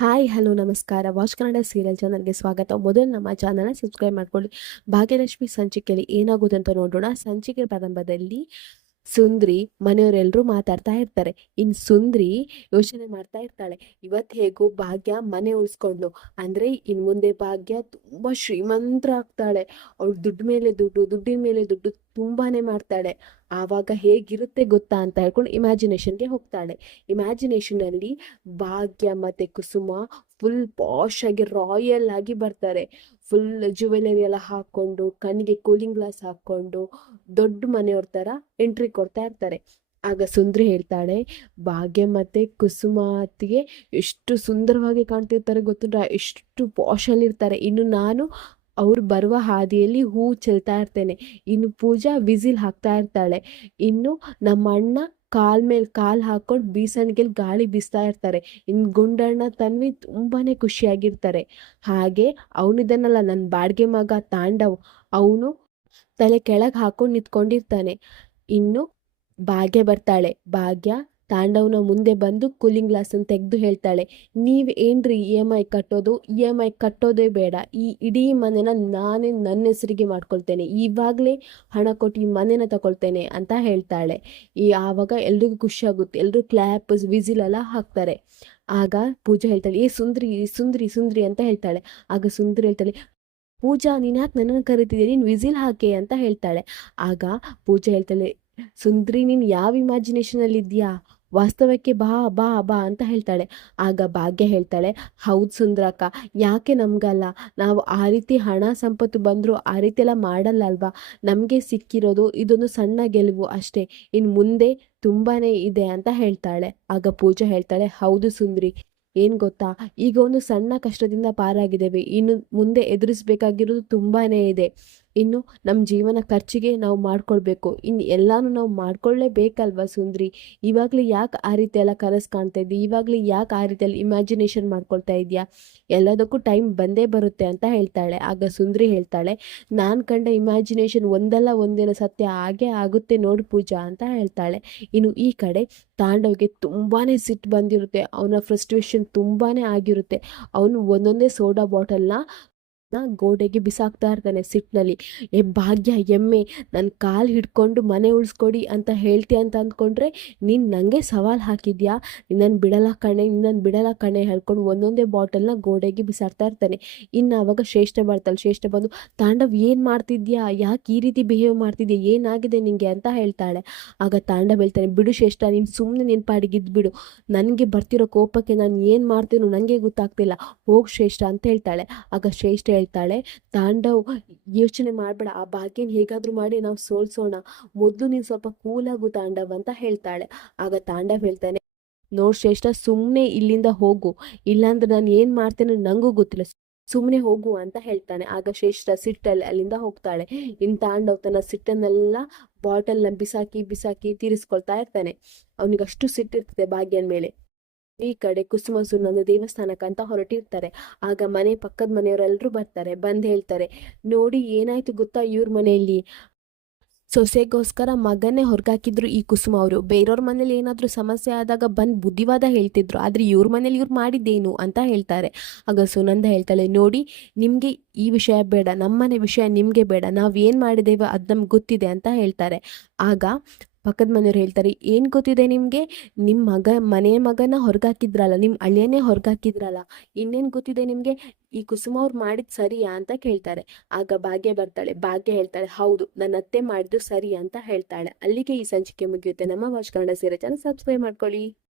Hi hello ನಮಸ್ಕಾರ. Watch Kannada serial ಚಾನಲ್ಗೆ ಸ್ವಾಗತ. ಮೊದಲು ನಮ್ಮ ಚಾನಲ್ನ ಸಬ್ಸ್ಕ್ರೈಬ್ ಮಾಡ್ಕೊಳ್ಳಿ. ಭಾಗ್ಯಲಕ್ಷ್ಮಿ ಸಂಚಿಕೆಯಲ್ಲಿ ಏನಾಗುತ್ತೆ ಅಂತ ನೋಡೋಣ. ಸಂಚಿಕೆ ಪ್ರಾರಂಭದಲ್ಲಿ ಸುಂದ್ರಿ ಮನೆಯವರೆಲ್ಲರೂ ಮಾತಾಡ್ತಾ ಇರ್ತಾರೆ. ಇನ್ನು ಸುಂದ್ರಿ ಯೋಚನೆ ಮಾಡ್ತಾ ಇರ್ತಾಳೆ, ಇವತ್ತು ಹೇಗೋ ಭಾಗ್ಯ ಮನೆ ಉಳಿಸ್ಕೊಂಡು, ಅಂದರೆ ಇನ್ನು ಮುಂದೆ ಭಾಗ್ಯ ತುಂಬ ಶ್ರೀಮಂತರಾಗ್ತಾಳೆ. ಅವಳು ದುಡ್ಡು ಮೇಲೆ ದುಡ್ಡು, ದುಡ್ಡಿನ ಮೇಲೆ ದುಡ್ಡು ತುಂಬಾನೇ ಮಾಡ್ತಾಳೆ. ಆವಾಗ ಹೇಗಿರುತ್ತೆ ಗೊತ್ತಾ ಅಂತ ಹೇಳ್ಕೊಂಡು ಇಮ್ಯಾಜಿನೇಷನ್ಗೆ ಹೋಗ್ತಾಳೆ. ಇಮ್ಯಾಜಿನೇಷನಲ್ಲಿ ಭಾಗ್ಯ ಮತ್ತು ಕುಸುಮ ಫುಲ್ ಪಾಶ್ ಆಗಿ ರಾಯಲ್ ಆಗಿ ಬರ್ತಾರೆ. ಫುಲ್ ಜ್ಯುವೆಲರಿ ಎಲ್ಲ ಹಾಕ್ಕೊಂಡು, ಕಣ್ಣಿಗೆ ಕೂಲಿಂಗ್ ಗ್ಲಾಸ್ ಹಾಕ್ಕೊಂಡು ದೊಡ್ಡ ಮನೆಯವ್ರ ಥರ ಎಂಟ್ರಿ ಕೊಡ್ತಾ ಇರ್ತಾರೆ. ಆಗ ಸುಂದ್ರಿ ಹೇಳ್ತಾಳೆ, ಭಾಗ್ಯ ಮತ್ತು ಕುಸುಮಾತಿಗೆ ಎಷ್ಟು ಸುಂದರವಾಗಿ ಕಾಣ್ತಿರ್ತಾರೆ ಗೊತ್ತುಂಟ, ಎಷ್ಟು ಪಾಶಲ್ಲಿ ಇರ್ತಾರೆ. ಇನ್ನು ನಾನು ಅವ್ರು ಬರುವ ಹಾದಿಯಲ್ಲಿ ಹೂ ಚೆಲ್ತಾ ಇರ್ತೇನೆ. ಇನ್ನು ಪೂಜಾ ವಿಸಿಲ್ ಹಾಕ್ತಾ ಇರ್ತಾಳೆ. ಇನ್ನು ನಮ್ಮ ಅಣ್ಣ ಕಾಲ್ ಮೇಲೆ ಕಾಲು ಹಾಕೊಂಡು ಬೀಸಣಿಗೆಲಿ ಗಾಳಿ ಬೀಸ್ತಾ ಇರ್ತಾರೆ. ಇನ್ನು ಗುಂಡಣ್ಣ ತನ್ವಿ ತುಂಬಾ ಖುಷಿಯಾಗಿರ್ತಾರೆ. ಹಾಗೆ ಅವನಿದನ್ನಲ್ಲ, ನನ್ನ ಬಾಡಿಗೆ ಮಗ ತಾಂಡವ್, ಅವನು ತಲೆ ಕೆಳಗೆ ಹಾಕೊಂಡು ನಿಂತ್ಕೊಂಡಿರ್ತಾನೆ. ಇನ್ನು ಭಾಗ್ಯ ಬರ್ತಾಳೆ. ಭಾಗ್ಯ ತಾಂಡವನ ಮುಂದೆ ಬಂದು ಕೂಲಿಂಗ್ ಗ್ಲಾಸನ್ನು ತೆಗೆದು ಹೇಳ್ತಾಳೆ, ನೀವು ಏನ್ರಿ EMI ಕಟ್ಟೋದು? EMI ಕಟ್ಟೋದೇ ಬೇಡ, ಈ ಇಡೀ ಮನೆನ ನಾನೇ ನನ್ನ ಹೆಸರಿಗೆ ಮಾಡ್ಕೊಳ್ತೇನೆ, ಇವಾಗಲೇ ಹಣ ಕೊಟ್ಟು ಈ ಮನೆನ ತಗೊಳ್ತೇನೆ ಅಂತ ಹೇಳ್ತಾಳೆ. ಆವಾಗ ಎಲ್ರಿಗೂ ಖುಷಿ ಆಗುತ್ತೆ. ಎಲ್ಲರೂ ಕ್ಲ್ಯಾಪ್ ವಿಸಿಲ್ ಎಲ್ಲ ಹಾಕ್ತಾರೆ. ಆಗ ಪೂಜಾ ಹೇಳ್ತಾಳೆ, ಸುಂದ್ರಿ ಸುಂದ್ರಿ ಸುಂದ್ರಿ ಅಂತ ಹೇಳ್ತಾಳೆ. ಆಗ ಸುಂದ್ರಿ ಹೇಳ್ತಾಳೆ, ಪೂಜಾ ನೀನು ಯಾಕೆ ನನ್ನನ್ನು ಕರಿತಿದ್ದೆ, ನೀನು ವಿಸಿಲ್ ಹಾಕಿ ಅಂತ ಹೇಳ್ತಾಳೆ. ಆಗ ಪೂಜಾ ಹೇಳ್ತಾಳೆ, ಸುಂದ್ರಿ ನೀನು ಯಾವ ಇಮ್ಯಾಜಿನೇಷನಲ್ಲಿ ಇದೆಯಾ, ವಾಸ್ತವಕ್ಕೆ ಬಾ ಬಾ ಬಾ ಅಂತ ಹೇಳ್ತಾಳೆ. ಆಗ ಭಾಗ್ಯ ಹೇಳ್ತಾಳೆ, ಹೌದು ಸುಂದ್ರಕ್ಕ, ಯಾಕೆ ನಮಗಲ್ಲ, ನಾವು ಆ ರೀತಿ ಹಣ ಸಂಪತ್ತು ಬಂದರೂ ಆ ರೀತಿ ಎಲ್ಲ ಮಾಡಲ್ಲ ಅಲ್ವಾ. ನಮಗೆ ಸಿಕ್ಕಿರೋದು ಇದೊಂದು ಸಣ್ಣ ಗೆಲುವು ಅಷ್ಟೇ, ಇನ್ನು ಮುಂದೆ ತುಂಬಾ ಇದೆ ಅಂತ ಹೇಳ್ತಾಳೆ. ಆಗ ಪೂಜಾ ಹೇಳ್ತಾಳೆ, ಹೌದು ಸುಂದ್ರಿ, ಏನು ಗೊತ್ತಾ, ಈಗ ಒಂದು ಸಣ್ಣ ಕಷ್ಟದಿಂದ ಪಾರಾಗಿದ್ದೇವೆ, ಇನ್ನು ಮುಂದೆ ಎದುರಿಸಬೇಕಾಗಿರೋದು ತುಂಬಾ ಇದೆ. ಇನ್ನು ನಮ್ಮ ಜೀವನ ಖರ್ಚಿಗೆ ನಾವು ಮಾಡ್ಕೊಳ್ಬೇಕು, ಇನ್ನು ಎಲ್ಲಾನು ನಾವು ಮಾಡ್ಕೊಳ್ಳೇಬೇಕಲ್ವ ಸುಂದ್ರಿ. ಇವಾಗಲೇ ಯಾಕೆ ಆ ರೀತಿ ಎಲ್ಲ ಕನಸು ಕಾಣ್ತಾ ಇದ್ದಿ, ಇವಾಗಲೇ ಯಾಕೆ ಆ ರೀತಿಯಲ್ಲಿ ಇಮ್ಯಾಜಿನೇಷನ್ ಮಾಡ್ಕೊಳ್ತಾ ಇದೆಯಾ, ಎಲ್ಲದಕ್ಕೂ ಟೈಮ್ ಬಂದೇ ಬರುತ್ತೆ ಅಂತ ಹೇಳ್ತಾಳೆ. ಆಗ ಸುಂದ್ರಿ ಹೇಳ್ತಾಳೆ, ನಾನು ಕಂಡ ಇಮ್ಯಾಜಿನೇಷನ್ ಒಂದಲ್ಲ ಒಂದಿನ ಸತ್ಯ ಆಗೇ ಆಗುತ್ತೆ ನೋಡು ಪೂಜಾ ಅಂತ ಹೇಳ್ತಾಳೆ. ಇನ್ನು ಈ ಕಡೆ ತಾಂಡವ್ಗೆ ತುಂಬಾ ಸಿಟ್ಟು ಬಂದಿರುತ್ತೆ. ಅವನ ಫ್ರಸ್ಟ್ರೇಷನ್ ತುಂಬಾ ಆಗಿರುತ್ತೆ. ಅವನು ಒಂದೊಂದೇ ಸೋಡಾ ಬಾಟಲ್ನ ಗೋಡೆಗೆ ಬಿಸಾಕ್ತಾ ಇರ್ತಾನೆ ಸಿಟ್ಟಿನಲ್ಲಿ. ಭಾಗ್ಯ ಎಮ್ಮೆ, ನನ್ನ ಕಾಲು ಹಿಡ್ಕೊಂಡು ಮನೆ ಉಳಿಸ್ಕೊಡಿ ಅಂತ ಹೇಳ್ತೀಯ ಅಂತ ಅಂದ್ಕೊಂಡ್ರೆ ನೀನು ನನಗೆ ಸವಾಲು ಹಾಕಿದ್ಯಾ, ನಿನ್ನನ್ನು ಬಿಡಲ್ಲ ಕಣೆ, ನಿನ್ನನ್ನು ಬಿಡಲ್ಲ ಕಣೆ ಹೇಳ್ಕೊಂಡು ಒಂದೊಂದೇ ಬಾಟಲ್ನ ಗೋಡೆಗೆ ಬಿಸಾಡ್ತಾ ಇರ್ತಾನೆ. ಇನ್ನು ಆವಾಗ ಶ್ರೇಷ್ಠ ಬರ್ತಾಳೆ. ಶ್ರೇಷ್ಠ ಬಂದು, ತಾಂಡವ್ ಏನು ಮಾಡ್ತಿದ್ಯಾ, ಯಾಕೆ ಈ ರೀತಿ ಬಿಹೇವ್ ಮಾಡ್ತಿದ್ಯಾ, ಏನಾಗಿದೆ ನಿನಗೆ ಅಂತ ಹೇಳ್ತಾಳೆ. ಆಗ ತಾಂಡವ್ ಹೇಳ್ತಾನೆ, ಬಿಡು ಶ್ರೇಷ್ಠ, ನೀನು ಸುಮ್ಮನೆ ನಿನ್ನ ಪಾಡಿಗೆ ಇದ್ಬಿಡು, ನನಗೆ ಬರ್ತಿರೋ ಕೋಪಕ್ಕೆ ನಾನು ಏನು ಮಾಡ್ತೀನೋ ನನಗೆ ಗೊತ್ತಾಗ್ತಿಲ್ಲ, ಹೋಗಿ ಶ್ರೇಷ್ಠ ಅಂತ ಹೇಳ್ತಾಳೆ. ಆಗ ಶ್ರೇಷ್ಠ ಹೇಳ್ತಾಳೆ, ತಾಂಡವ್ ಯೋಚನೆ ಮಾಡಬೇಡ, ಆ ಭಾಗ್ಯನ ಹೇಗಾದರೂ ಮಾಡಿ ನಾವು ಸೋಲ್ಸೋಣ, ಮೊದಲು ನೀನು ಸ್ವಲ್ಪ ಕೂಲಾಗು ತಾಂಡವ್ ಅಂತ ಹೇಳ್ತಾಳೆ. ಆಗ ತಾಂಡವ್ ಹೇಳ್ತಾನೆ, ನೋಡ್ ಶ್ರೇಷ್ಠ, ಸುಮ್ಮನೆ ಇಲ್ಲಿಂದ ಹೋಗು, ಇಲ್ಲಾಂದ್ರೆ ನಾನು ಏನು ಮಾಡ್ತೇನೆ ನನಗೂ ಗೊತ್ತಿಲ್ಲ, ಸುಮ್ಮನೆ ಹೋಗು ಅಂತ ಹೇಳ್ತಾನೆ. ಆಗ ಶ್ರೇಷ್ಠ ಸಿಟ್ಟಲ್ಲಿ ಅಲ್ಲಿಂದ ಹೋಗ್ತಾಳೆ. ಇನ್ನು ತಾಂಡವ್ ತನ್ನ ಸಿಟ್ಟನ್ನೆಲ್ಲ ಬಾಟಲ್ನ ಬಿಸಾಕಿ ಬಿಸಾಕಿ ತೀರಿಸ್ಕೊಳ್ತಾ ಇರ್ತಾನೆ. ಅವನಿಗಷ್ಟು ಸಿಟ್ಟಿರ್ತದೆ ಭಾಗ್ಯನ ಮೇಲೆ. ಈ ಕಡೆ ಕುಸುಮ ಸುನ್ನೊಂದು ದೇವಸ್ಥಾನಕ್ಕೆ ಅಂತ ಹೊರಟಿರ್ತಾರೆ. ಆಗ ಮನೆ ಪಕ್ಕದ ಮನೆಯವರೆಲ್ಲರೂ ಬರ್ತಾರೆ. ಬಂದು ಹೇಳ್ತಾರೆ, ನೋಡಿ ಏನಾಯ್ತು ಗೊತ್ತಾ, ಇವ್ರ ಮನೆಯಲ್ಲಿ ಸೊಸೆಗೋಸ್ಕರ ಮಗನೇ ಹೊರಗಾಕಿದ್ರು ಈ ಕುಸುಮ ಅವರು. ಬೇರೆಯವ್ರ ಮನೇಲಿ ಏನಾದರೂ ಸಮಸ್ಯೆ ಆದಾಗ ಬಂದು ಬುದ್ಧಿವಾದ ಹೇಳ್ತಿದ್ರು, ಆದರೆ ಇವ್ರ ಮನೇಲಿ ಇವ್ರು ಮಾಡಿದ್ದೇನು ಅಂತ ಹೇಳ್ತಾರೆ. ಆಗ ಸುನಂದ ಹೇಳ್ತಾಳೆ, ನೋಡಿ ನಿಮಗೆ ಈ ವಿಷಯ ಬೇಡ, ನಮ್ಮನೆ ವಿಷಯ ನಿಮಗೆ ಬೇಡ, ನಾವು ಏನು ಮಾಡಿದ್ದೇವೆ ಅದು ನಮ್ಗೆ ಗೊತ್ತಿದೆ ಅಂತ ಹೇಳ್ತಾರೆ. ಆಗ ಪಕ್ಕದ ಮನೆಯವ್ರು ಹೇಳ್ತಾರೆ, ಏನು ಗೊತ್ತಿದೆ ನಿಮಗೆ, ನಿಮ್ಮ ಮನೆಯ ಮಗನ ಹೊರಗಾಕಿದ್ರಲ್ಲ, ನಿಮ್ಮ ಅಳಿಯನೇ ಹೊರಗಾಕಿದ್ರಲ್ಲ, ಇನ್ನೇನು ಗೊತ್ತಿದೆ ನಿಮಗೆ, ಈ ಕುಸುಮ ಅವ್ರು ಮಾಡಿದ್ ಸರಿಯಾ ಅಂತ ಕೇಳ್ತಾರೆ. ಆಗ ಭಾಗ್ಯ ಬರ್ತಾಳೆ. ಭಾಗ್ಯ ಹೇಳ್ತಾಳೆ, ಹೌದು ನನ್ನ ಅತ್ತೆ ಮಾಡಿದ್ದು ಸರಿ ಅಂತ ಹೇಳ್ತಾಳೆ. ಅಲ್ಲಿಗೆ ಈ ಸಂಚಿಕೆ ಮುಗಿಯುತ್ತೆ. ನಮ್ಮ watch Kannada serial channel subscribe ಮಾಡ್ಕೊಳ್ಳಿ.